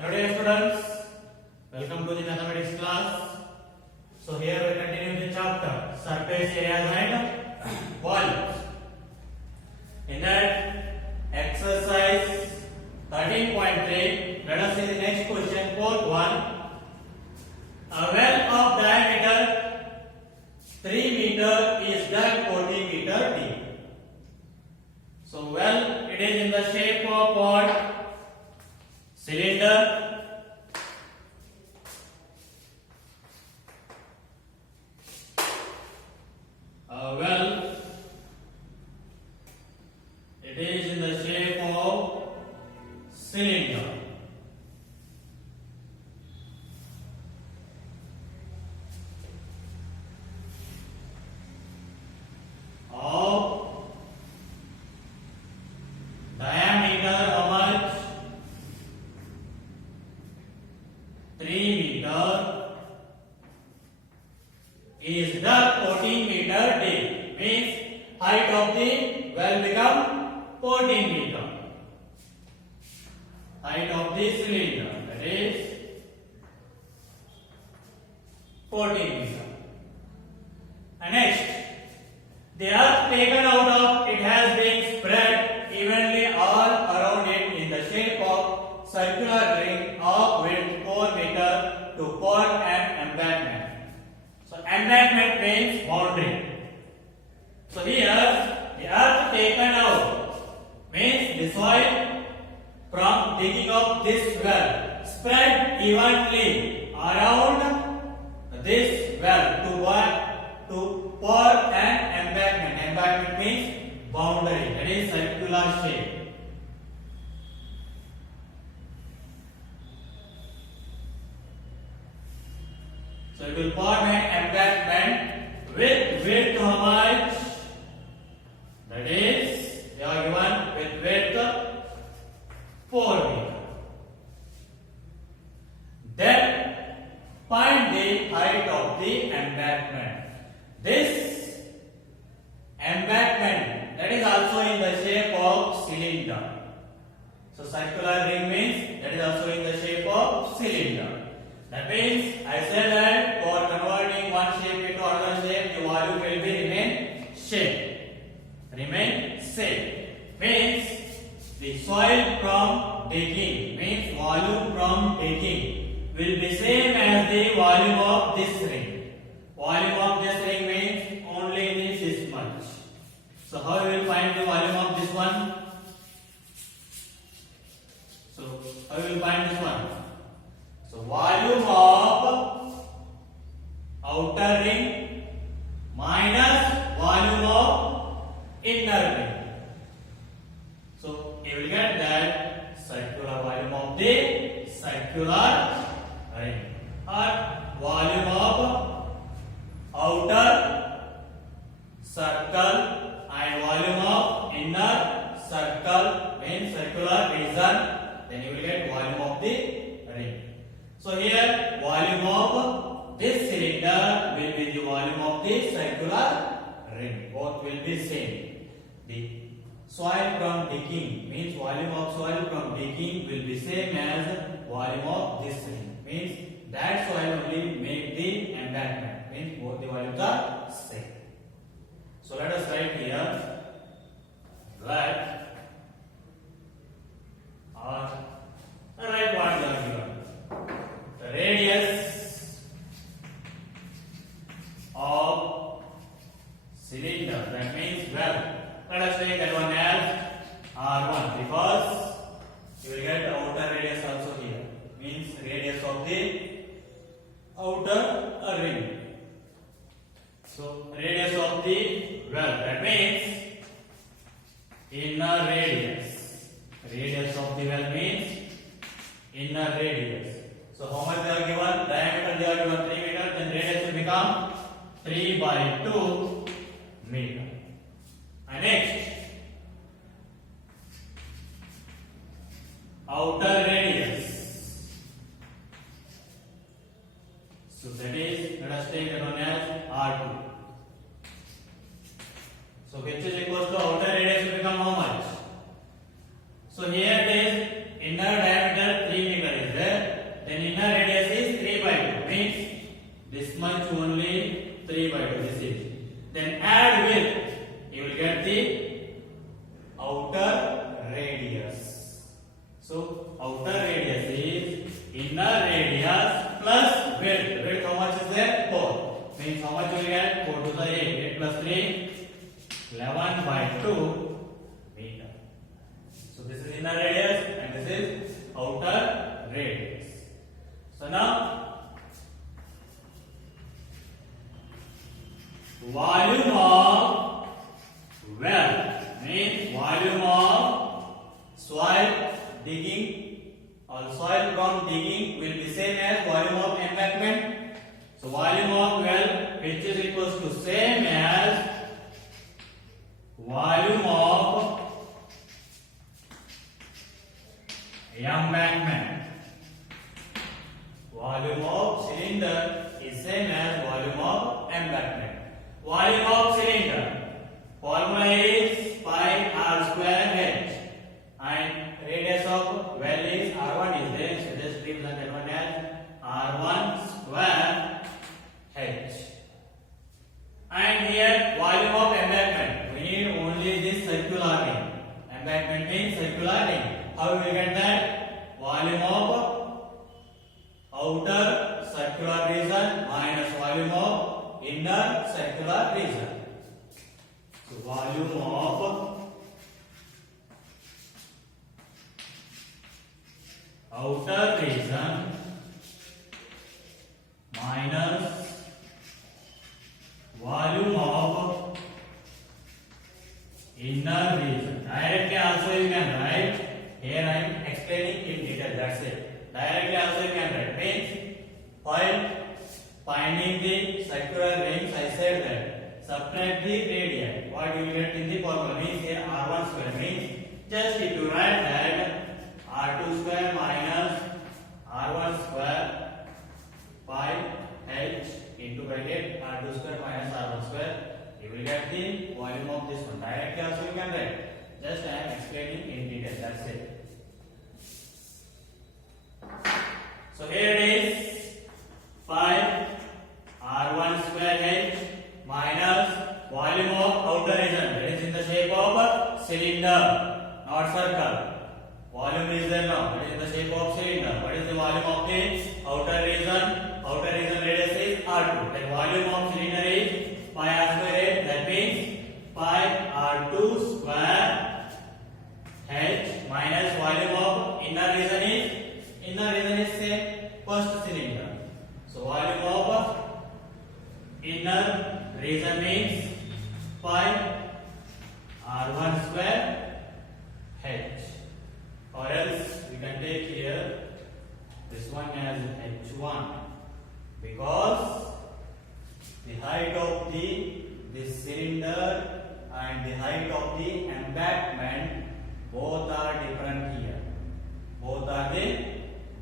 Hello dear students, welcome to the mathematics class. So here we continue the chapter surface areas and volumes. In that exercise 13.3, let us see the next question. Fourth one. A well of diameter 3 meter is dug 40 meter deep. So well, it is in the shape of what? Cylinder. Well, it is in the shape of cylinder. Of diameter how much? 3 meter is dug 14 meter deep. Means height of the well become 14 meter. Height of the cylinder, that is 14 meter. And next, the earth taken out of it has been spread evenly all around it in the shape of circular ring of width 4 meter to form an embankment. So embankment means boundary. So here the earth taken out means the soil from digging of this well spread evenly around this well to form an embankment. Embankment means boundary, that is circular shape. So it will form an embankment with width how much? That is, they are given with width 4 meter. Then find the height of the embankment. This embankment, that is also in the shape of cylinder. So circular ring means that is also in the shape of cylinder. That means I said that for converting one shape into another shape, the volume will be remain same. Remain same. Means the soil from digging, means volume from digging will be same as the volume of this ring. Volume of this ring means only this much. So how we will find the volume of this one? So how we will find this one? So volume of outer ring minus volume of inner ring. So you will get that circular volume of the circular ring or volume of outer circle and volume of inner circle means circular region. Then you will get volume of the ring. So here volume of this cylinder will be the volume of the circular ring. Both will be same. The soil from digging means volume of soil from digging will be same as volume of this ring. Means that soil only make the embankment. Means both the volumes are same. So let us write here that or write what they are given. The radius of cylinder, that means well. Let us take that one as R1 because you will get the outer radius also here. Means radius of the outer ring. So radius of the well, that means inner radius. Radius of the well means inner radius. So how much they are given? Diameter they are given 3 meter, then radius will become 3 by 2 meter. And next, outer radius. So that is, let us take that one as R2. So which is equals to outer radius will become how much? So here it is inner diameter 3 meter is there. inner radius and this is outer radius. So now volume of well means volume of soil digging or soil from digging will be same as volume of embankment. So volume of well which is equals to same as volume of embankment. Volume of cylinder is same as volume of embankment. Volume of cylinder formula is pi r square h and radius of well is r1 is there, so just represent that one as r1 square h. And here volume of embankment, we need only this circular ring. Embankment means circular ring. How we will get that? Volume of outer circular region minus volume of inner circular region. So volume of outer region minus volume of inner region. Directly also you can write. Here I am explaining in detail. That's it. Directly also you can write. Means while finding the circular rings, I said that subtract the radii. What you will get in the formula means here r1 square means just if you write that r2 square minus r1 square pi h into bracket r2 square minus r1 square, you will get the volume of this one. Directly also you can write. Just I am explaining in detail. That's it. So here it is pi r1 square h minus volume of outer region. That is in the shape of cylinder, not circle. Volume is there now. That is in the shape of cylinder. What is the volume of the outer region? Outer region radius is r2. The volume of cylinder is pi r square h. That means pi r2 square h minus volume of inner region is say first cylinder. So volume of inner region means pi r1 square h, or else we can take here this one as h1 because the height of this cylinder and the height of the embankment both are different here. Both are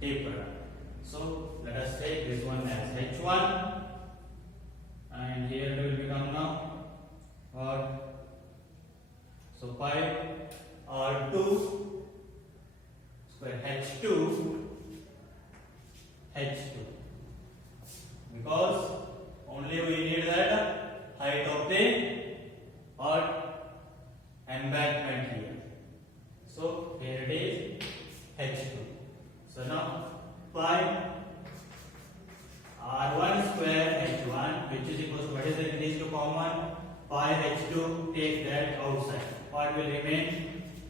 different. So let us take this one as h1 and here it will become now or so pi r2 square h2 because only we need that height of the embankment here. So here it is h2. So now pi r1 square h1 which is equal to what is it? These two common pi h2, take that outside. What will remain?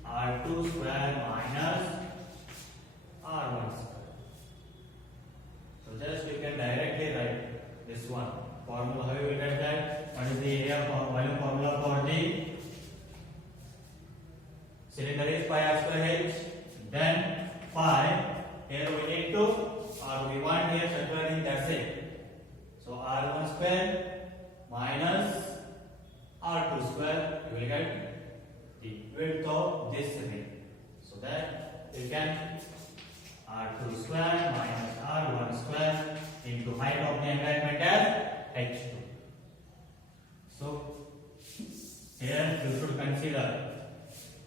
r2 square minus r1 square. So just you can directly write this one formula. How you will get that? What is the area volume formula for the cylinder is pi r square h. Then pi here we need to or we want here circular ring, that's it. So r1 square minus r2 square, you will get the width of this ring. So that you can r2 square minus r1 square into height of the embankment as h2. So here you should consider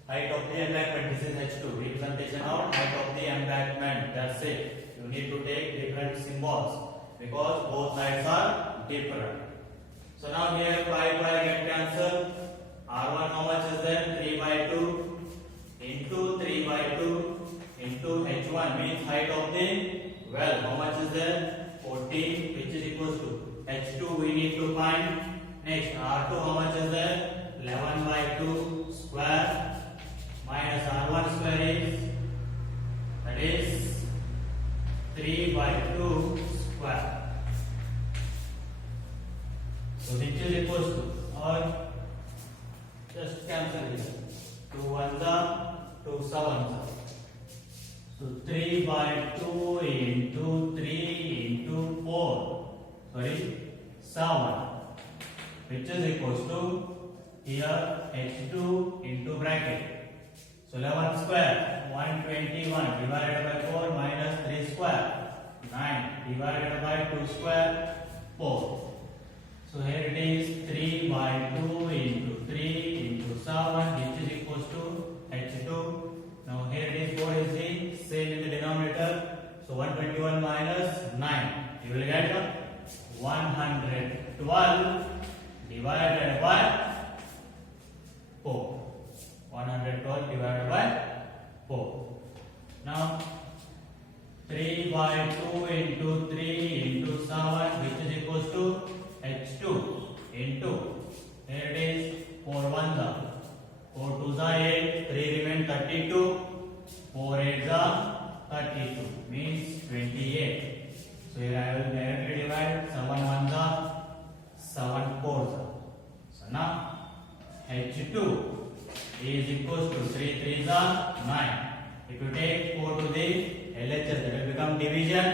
height of the embankment. This is h2, representation of height of the embankment. That's it. You need to take different symbols because both sides are different. So now here pi get the answer. R1 how much is there? 3 by 2 into 3 by 2 into h1 means height of the well. How much is there? 14, which is equals to h2 we need to find. Next R2 how much is there? 11 by 2 square minus R1 square. square is, that is 3 by 2 square. So which is equals to, or just cancel this. 2 ones are 2 sevens are. So 3 by 2 into 3 into 4. Sorry, 7. Which is equals to here h2 into bracket. So 11 square 121 divided by 4 minus 3 square 9 divided by 2 square 4. So here it is 3 by 2 into 3 into 7 which is equals to h2. Now here it is 4 is the same in the denominator. So 121 minus 9. You will get 112 divided by 4. 112 divided by 4. Now 3 by 2 into 3 into 7 which is equals to h2 into, here it is 4 1s are 4 2s are 8, 3 remain 32, 4 8s are 32 means 28. So here I will directly divide 7 1s are 7 4s are. So now h2 is equals to 3 3s are 9. If you take 4 to the LHS, it will become division.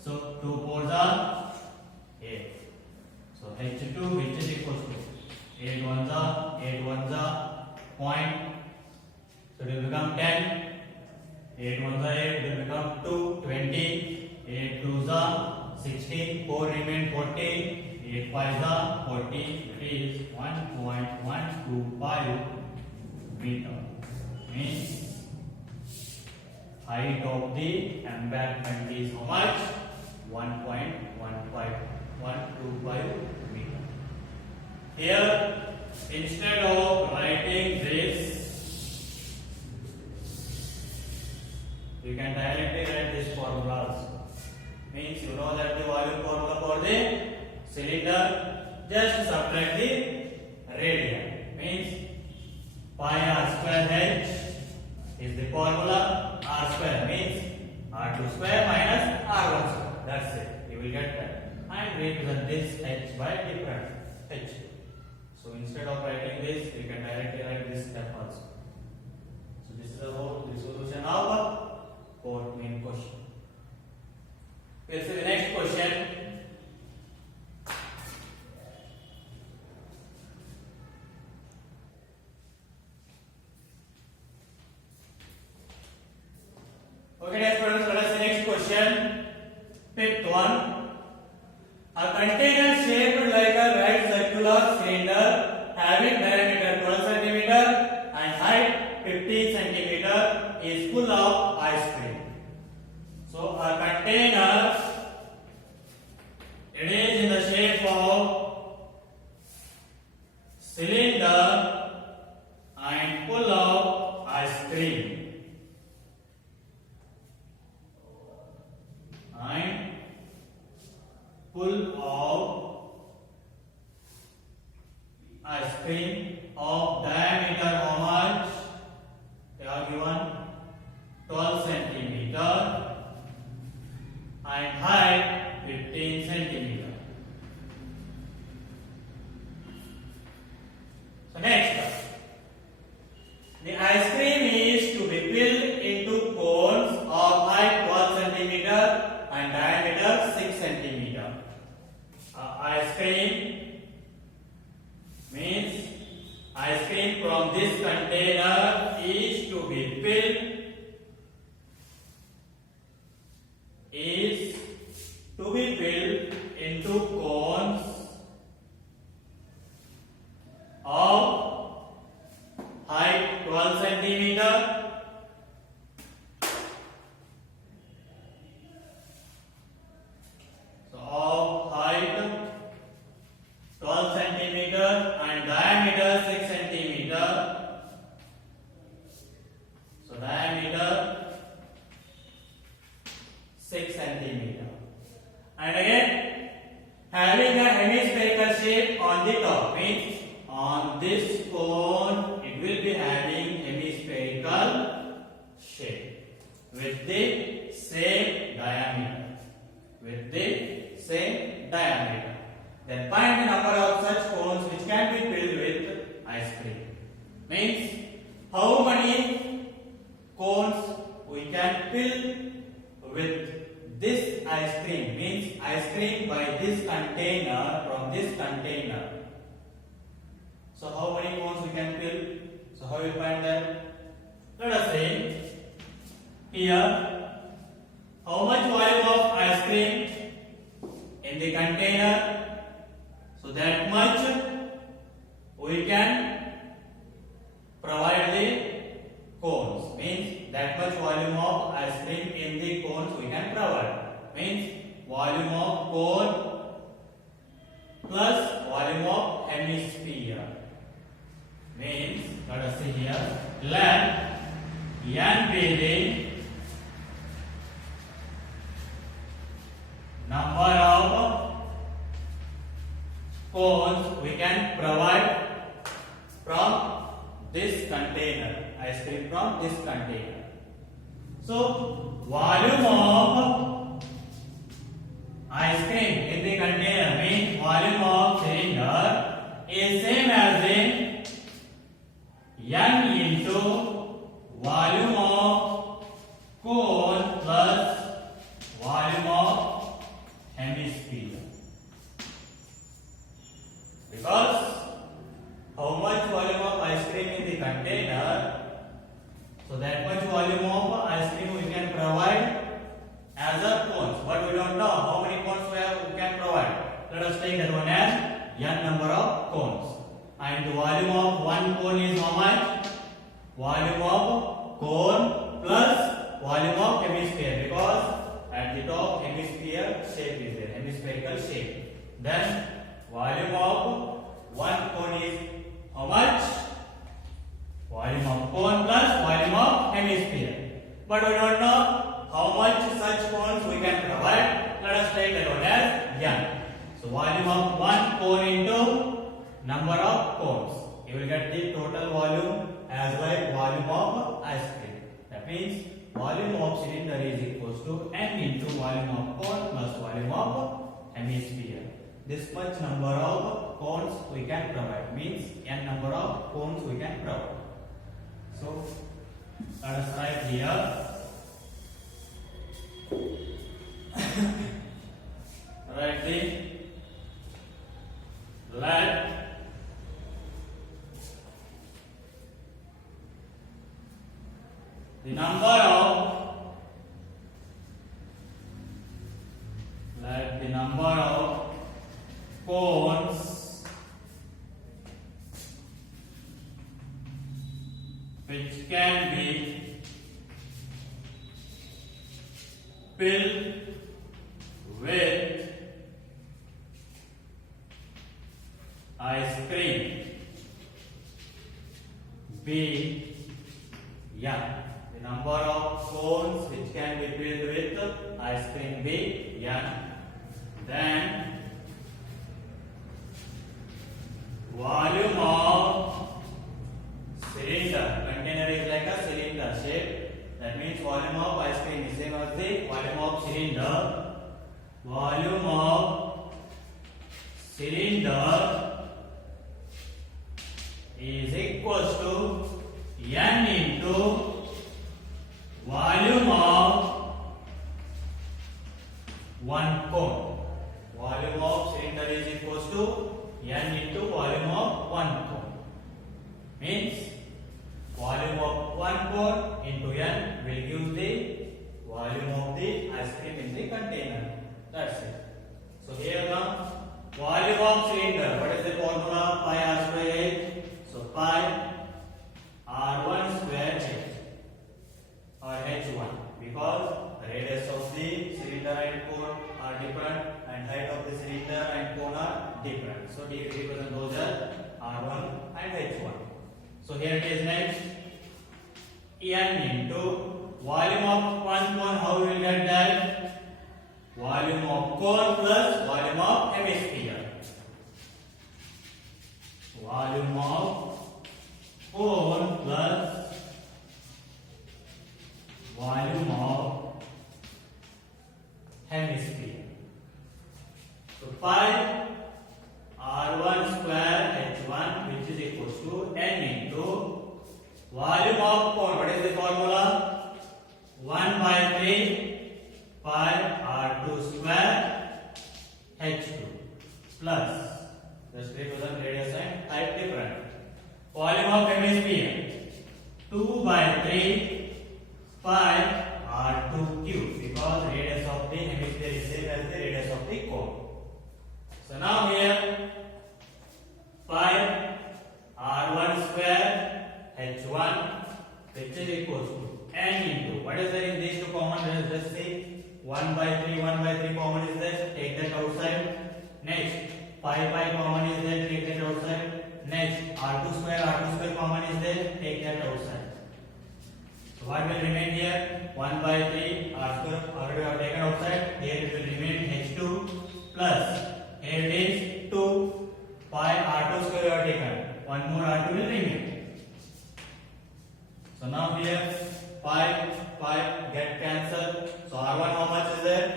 So 2 4s are 8. So h2 which is equals to 8 1s are point. So it will become 10. 8 1s are 8. It will become 2 20. 8 2s are 16. 4 remain 40. 8 5s are 40. It is 1.125 meter. Means height of the embankment is how much? 1.125 meter. Here, instead of writing this, you can directly write this formula also. Means you know that the volume formula for the cylinder, just subtract the radii. Means pi r square h is the formula. R square means r2 square minus r1 square. That's it. You will get that. And represent this h by different h. So instead of writing this, you can directly write this step also. So this is about the solution of fourth main question. We'll see the next question. Okay, dear students, let us see next question. Fifth one. A container shaped like a right circular cylinder having diameter 12 cm and height 15 cm is full of ice cream. So a container, it is in the shape of cylinder and full of ice cream. And full of ice cream of diameter how much? They are given 12 centimeter and height 15 centimeter. So next, the ice cream is to be filled into cones of height 12 centimeter and diameter 6 centimeter. Ice cream means ice cream from this container is to be filled into cones of height 12 centimeter of height 12 centimeter and diameter 6 centimeter. So diameter 6 centimeter. And again, having a hemispherical shape on the top means on this cone it will be having hemispherical with the same diameter. With the same diameter. Then find the number of such cones which can be filled with ice cream. Means how many cones we can fill with this ice cream. Means ice cream by this container, from this container. So how many cones we can fill? So how we find that? Let us say here how much volume of ice cream in the container. So that much we can provide the cones. Means that much volume of ice cream in the cones we can provide. Means volume of cone plus volume of hemisphere. Means let us see here, let n be the number of cones we can provide from this container, ice cream from this container. So volume of ice cream in the container means volume of cylinder is same as in n into volume of cone plus volume of hemisphere. Because how much volume of ice cream in the container, so that much volume of ice cream we can provide as a cones. But we don't know how many cones we can provide. Let us take that one as n number of cones. And the volume of one cone is how much? Volume of cone plus volume of hemisphere, because at the top hemisphere shape is there, hemispherical shape. Then volume of one cone is how much? Volume of cone plus volume of hemisphere. But we don't know how much such cones we can provide. Let us take that one as n. So volume of one cone into number of cones. You will get the total volume as like volume of ice cream. That means volume of cylinder is equals to n into volume of cone plus volume of hemisphere. This much number of cones we can provide, means n number of cones we can provide. So let us write here. Write the let the number of cones which can be filled with ice cream be n. The number of cones which can be filled with ice cream be n. Then volume of cylinder, container is like a cylinder shape. That means volume of ice cream is same as the volume of cylinder. Volume of cylinder is equals to n into volume of one cone. Volume of cylinder is equals to n into volume of one cone. Means volume of one cone into n will give the volume of the ice cream in the container. That's it. So here now volume of cylinder. What is the formula? Pi r square h. So pi r1 square h or h1, because radius of the cylinder and cone are different and height of the cylinder and cone are different. So we represent those as r1 and h1. So here it is next n into volume of one cone. How we will get that? Volume of cone plus volume of hemisphere. Volume of cone plus volume of of cone. What is the formula? 1 by 3 pi r2 square h2 plus, just represent radius and height different. Volume of hemisphere 2 by 3 pi r2 cube, because radius of the hemisphere is same as the radius of the cone. So now here pi r1 square h1, which is equals to n into, what is there in these two common? Let's see, 1 by 3 common is there, take that outside. Next pi common is there, take that outside. Next r2 square common is there, take that outside. So what will remain here? 1 by 3 r square already have taken outside. Here it will remain h2 plus, here it is 2 pi r2 square have taken. One more r2 will remain. So now here pi get cancelled. So r1 how much is there?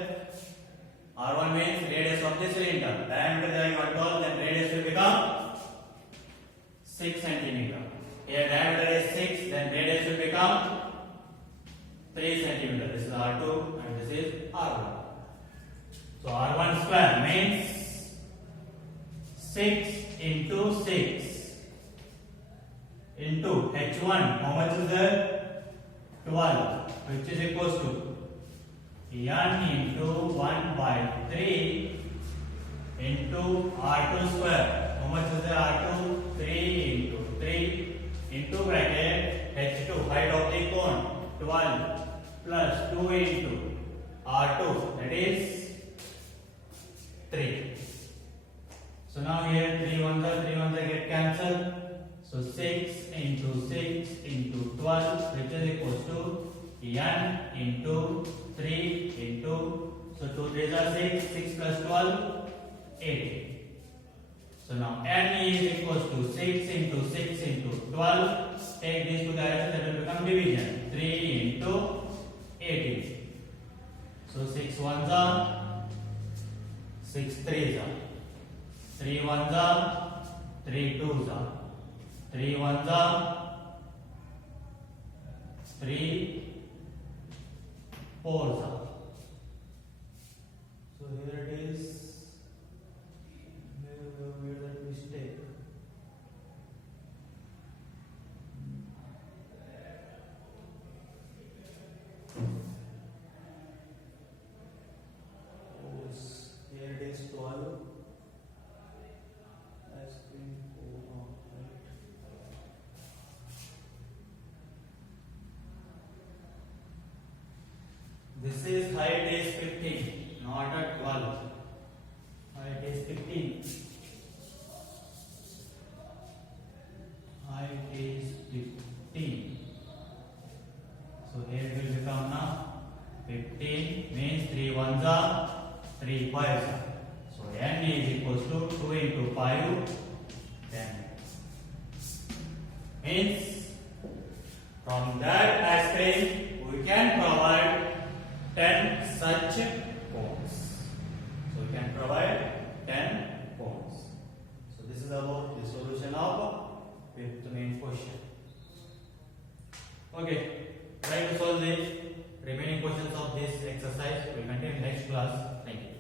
R1 means radius of the cylinder. Diameter that you want to call, then radius will become 6 centimeter. Here diameter is 6, then radius will become 3 centimeter. This is R2 and this is R1. So R1 square means 6 into 6 into H1. How much is there? 12, which is equals to n into 1 by 3 into R2 square. How much is there? R2? 3 into 3 into bracket H2, height of the cone, 12 plus 2 into R2, that is 3. So now here 3 ones get cancelled. So 6 into 6 into 12, which is equals to n into 3 into, so 2 3s are 6, 6 plus 12, 8. So now n is equals to 6 into 6 into 12. Take these two directions, that will become division. 3 into 18. So 6 ones are, 6 threes are, 3 ones are, 3 twos are, 3 ones are, 3 fours are. So here it is. Where that mistake? Here it is 12. Ice cream. This is height is 15, not at 12. Height is 15. Height is 15. So here it will become now 15 means 3 ones are, 3 fives are. So n is equals to 2 into 5, 10. Means from that aspect we can provide 10 such cones. So we can provide 10 cones. So this is about the solution of fifth main question. Okay, try to solve the remaining questions of this exercise. We will continue next class. Thank you.